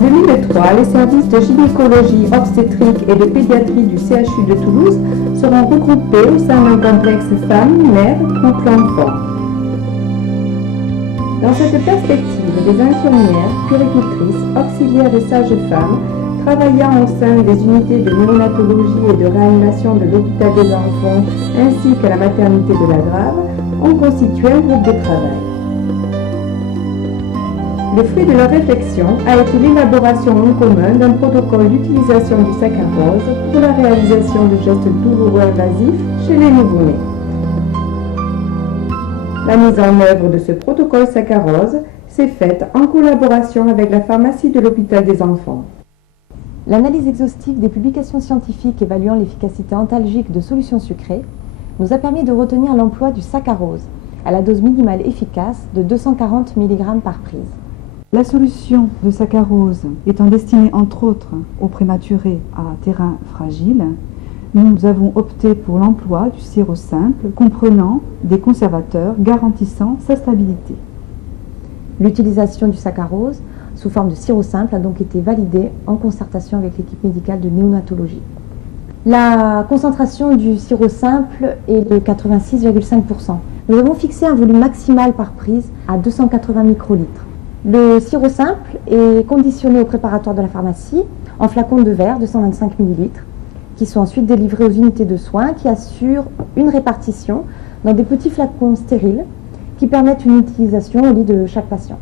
2003, les services de gynécologie, obstétrique et de pédiatrie du CHU de Toulouse seront regroupés au sein d'un complexe femmes, mères, couple, enfants. Dans cette perspective, les infirmières, puéricultrices, auxiliaires et sages-femmes, travaillant au sein des unités de néonatologie et de réanimation de l'hôpital des enfants ainsi qu'à la maternité de la Grave, ont constitué un groupe de travail. Le fruit de leur réflexion a été l'élaboration en commun d'un protocole d'utilisation du saccharose pour la réalisation de gestes douloureux invasifs chez les nouveau-nés. La mise en œuvre de ce protocole saccharose s'est faite en collaboration avec la pharmacie de l'hôpital des enfants. L'analyse exhaustive des publications scientifiques évaluant l'efficacité antalgique de solutions sucrées nous a permis de retenir l'emploi du saccharose à la dose minimale efficace de 240 mg par prise. La solution de saccharose étant destinée entre autres aux prématurés à terrain fragile, nous avons opté pour l'emploi du sirop simple comprenant des conservateurs garantissant sa stabilité. L'utilisation du saccharose sous forme de sirop simple a donc été validée en concertation avec l'équipe médicale de néonatologie. La concentration du sirop simple est de 86,5%. Nous avons fixé un volume maximal par prise à 280 microlitres. Le sirop simple est conditionné au préparatoire de la pharmacie en flacons de verre de 125 ml qui sont ensuite délivrés aux unités de soins qui assurent une répartition dans des petits flacons stériles qui permettent une utilisation au lit de chaque patient.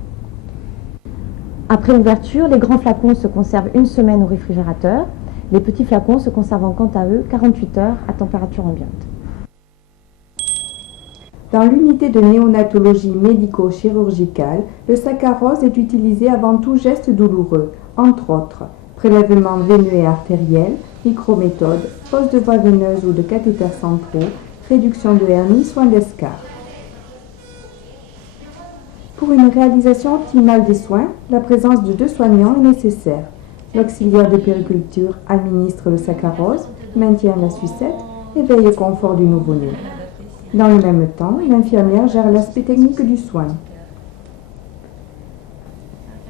Après l'ouverture, les grands flacons se conservent une semaine au réfrigérateur, les petits flacons se conservant quant à eux 48 heures à température ambiante. Dans l'unité de néonatologie médico-chirurgicale, le saccharose est utilisé avant tout geste douloureux, entre autres prélèvement veineux et artériel, microméthode, pose de voies veineuses ou de cathéters centraux, réduction de hernie, soins d'escarre. Pour une réalisation optimale des soins, la présence de 2 soignants est nécessaire. L'auxiliaire de puériculture administre le saccharose, maintient la sucette et veille au confort du nouveau-né. Dans le même temps, l'infirmière gère l'aspect technique du soin.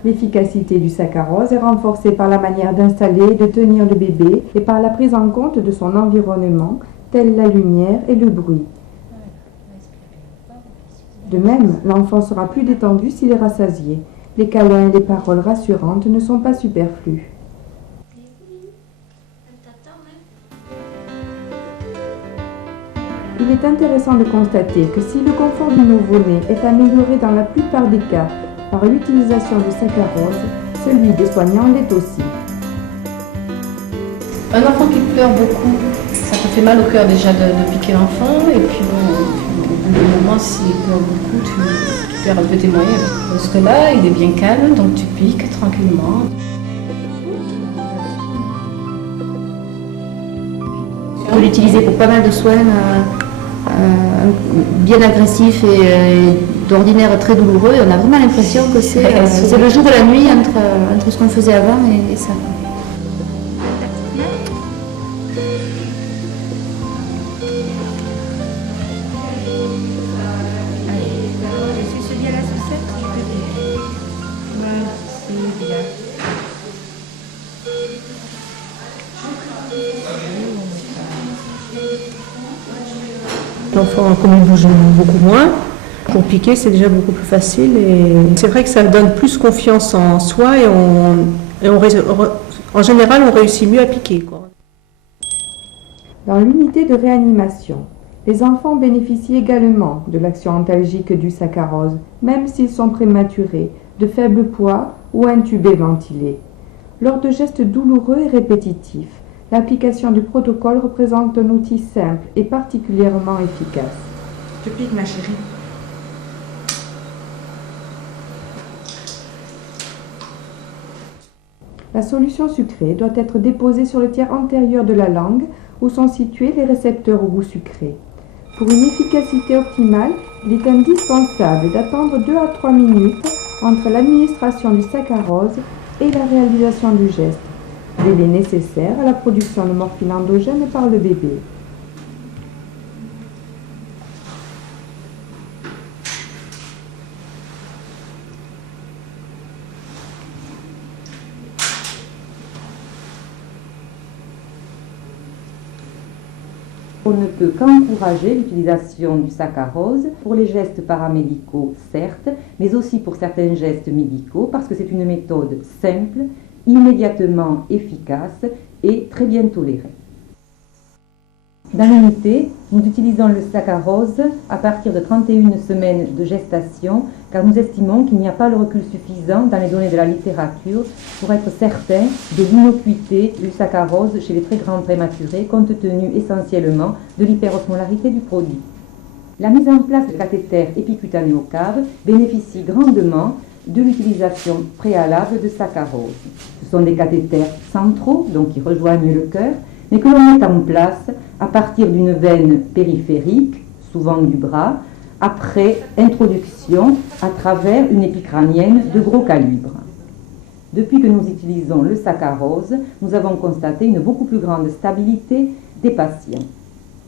L'efficacité du saccharose est renforcée par la manière d'installer et de tenir le bébé et par la prise en compte de son environnement, telle la lumière et le bruit. De même, l'enfant sera plus détendu s'il est rassasié. Les câlins et les paroles rassurantes ne sont pas superflus. Il est intéressant de constater que si le confort du nouveau-né est amélioré dans la plupart des cas par l'utilisation du saccharose, celui des soignants l'est aussi. Un enfant qui pleure beaucoup, ça te fait mal au cœur déjà de piquer l'enfant, et puis bon, au bout d'un moment, s'il pleure beaucoup, tu perds un peu tes moyens. Parce que là, il est bien calme, donc tu piques tranquillement. On peut l'utiliser pour pas mal de soins bien agressifs et d'ordinaire très douloureux. Et on a vraiment l'impression que c'est le jour et la nuit entre ce qu'on faisait avant et ça. L'enfant, comme il bouge beaucoup moins, pour piquer, c'est déjà beaucoup plus facile. Et c'est vrai que ça donne plus confiance en soi et en général, on réussit mieux à piquer, quoi. Dans l'unité de réanimation, les enfants bénéficient également de l'action antalgique du saccharose, même s'ils sont prématurés, de faible poids ou intubés ventilés. Lors de gestes douloureux et répétitifs, l'application du protocole représente un outil simple et particulièrement efficace. Je pique, ma chérie. La solution sucrée doit être déposée sur le tiers antérieur de la langue où sont situés les récepteurs au goût sucré. Pour une efficacité optimale, il est indispensable d'attendre 2 à 3 minutes entre l'administration du saccharose et la réalisation du geste, délai nécessaire à la production de morphine endogène par le bébé. On ne peut qu'encourager l'utilisation du saccharose pour les gestes paramédicaux, certes, mais aussi pour certains gestes médicaux, parce que c'est une méthode simple, immédiatement efficace et très bien tolérée. Dans l'unité, nous utilisons le saccharose à partir de 31 semaines de gestation, car nous estimons qu'il n'y a pas le recul suffisant dans les données de la littérature pour être certain de l'innocuité du saccharose chez les très grands prématurés, compte tenu essentiellement de l'hyperosmolarité du produit. La mise en place de cathéters épicutanéo-caves bénéficie grandement de l'utilisation préalable de saccharose. Ce sont des cathéters centraux, donc qui rejoignent le cœur, mais que l'on met en place à partir d'une veine périphérique, souvent du bras, après introduction à travers une épicrânienne de gros calibre. Depuis que nous utilisons le saccharose, nous avons constaté une beaucoup plus grande stabilité des patients.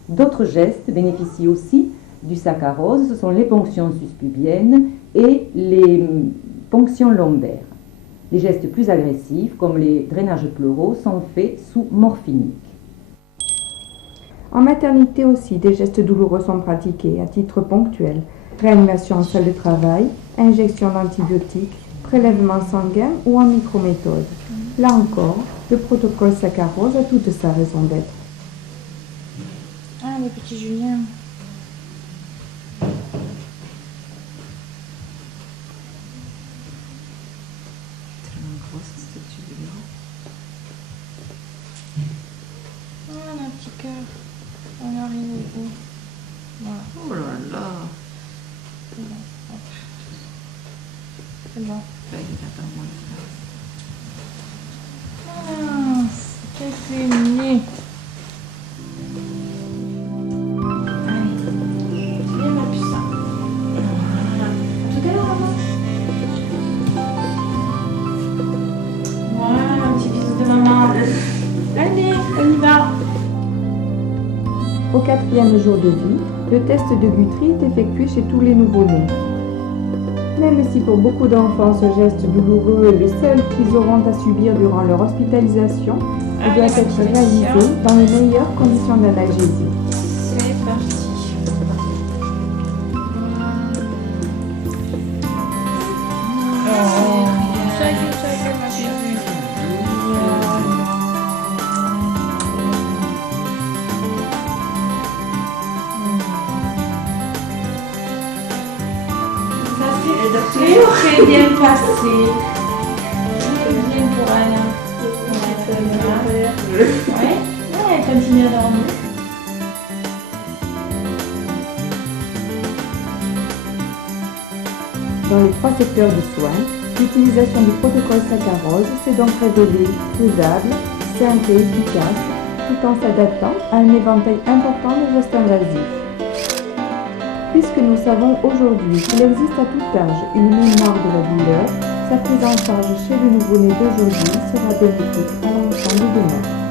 D'autres gestes bénéficient aussi du saccharose, ce sont les ponctions suspubiennes et les ponctions lombaires. Les gestes plus agressifs, comme les drainages pleuraux, sont faits sous morphinique. En maternité aussi, des gestes douloureux sont pratiqués à titre ponctuel. Réanimation en salle de travail, injection d'antibiotiques, prélèvement sanguin ou en microméthode. Là encore, le protocole saccharose a toute sa raison d'être. Ah, le petit Julien. Ah, mon petit cœur. On arrive où? Voilà. Oh là là. C'est bon. Hop. C'est bon. Ah, c'est fini. Allez. Viens, ma puce. Voilà. Tout à l'heure, maman. Voilà, un petit bisou de maman. Allez, on y va. Au 4e jour de vie, le test de Guthrie est effectué chez tous les nouveau-nés. Même si pour beaucoup d'enfants ce geste douloureux est le seul qu'ils auront à subir durant leur hospitalisation, il doit être réalisé dans les meilleures conditions d'analgésie. C'est parti. Très bien passé. Très bien pour Anna. Ouais, elle continue à dormir. Dans les 3 secteurs de soins, l'utilisation du protocole saccharose s'est donc révélée faisable, simple et efficace, tout en s'adaptant à un éventail important de gestes invasifs. Puisque nous savons aujourd'hui qu'il existe à tout âge une mémoire de la douleur, sa prise en charge chez le nouveau-né d'aujourd'hui sera bénéfique à l'enfant de demain.